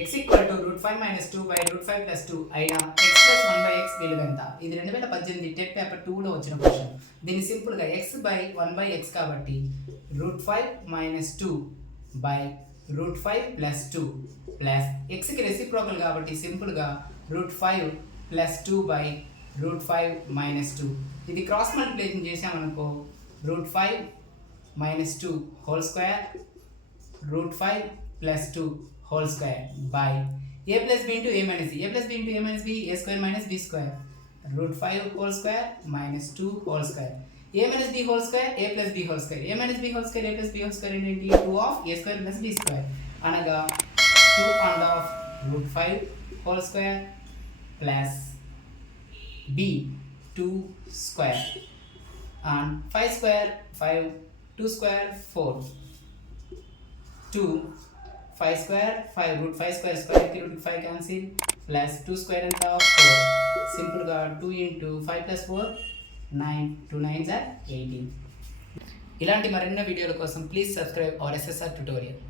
x equal to √5 minus 2 by √5 plus 2 అయిన x plus 1 by x విలువ ఎంత? ఇది 2018 టెట్ పేపర్ 2లో వచ్చిన క్వశ్చన్. దీన్ని సింపుల్గా x బై 1 బై x కాబట్టి √5 మైనస్ 2 బై √5 ప్లస్ 2 ప్లస్ xకి రెసిప్రోకల్ కాబట్టి సింపుల్గా √5 ప్లస్ 2 బై √5 మైనస్ 2. ఇది క్రాస్ మల్టిప్లికేషన్ చేసామనుకో √5 minus 2 whole square √5 plus 2 whole square by a plus b into a minus b. A plus b into a minus b, a square minus b square. √5 whole square minus 2 whole square. A minus b whole square, a plus b whole square. A minus b whole square, a plus b whole square into 2 of a square plus b square. Anaga 2 and of √5 whole square plus b 2 square. And 5 square 5, 2 square 4. 2 5 square 5 √5 square square ki √5 cancel plus 2 square and 4. Simple ga 2 into 5 plus 4 9 2 9s are 18. ఇలాంటి మరిన్ని వీడియోల కోసం please subscribe our SSR tutorial.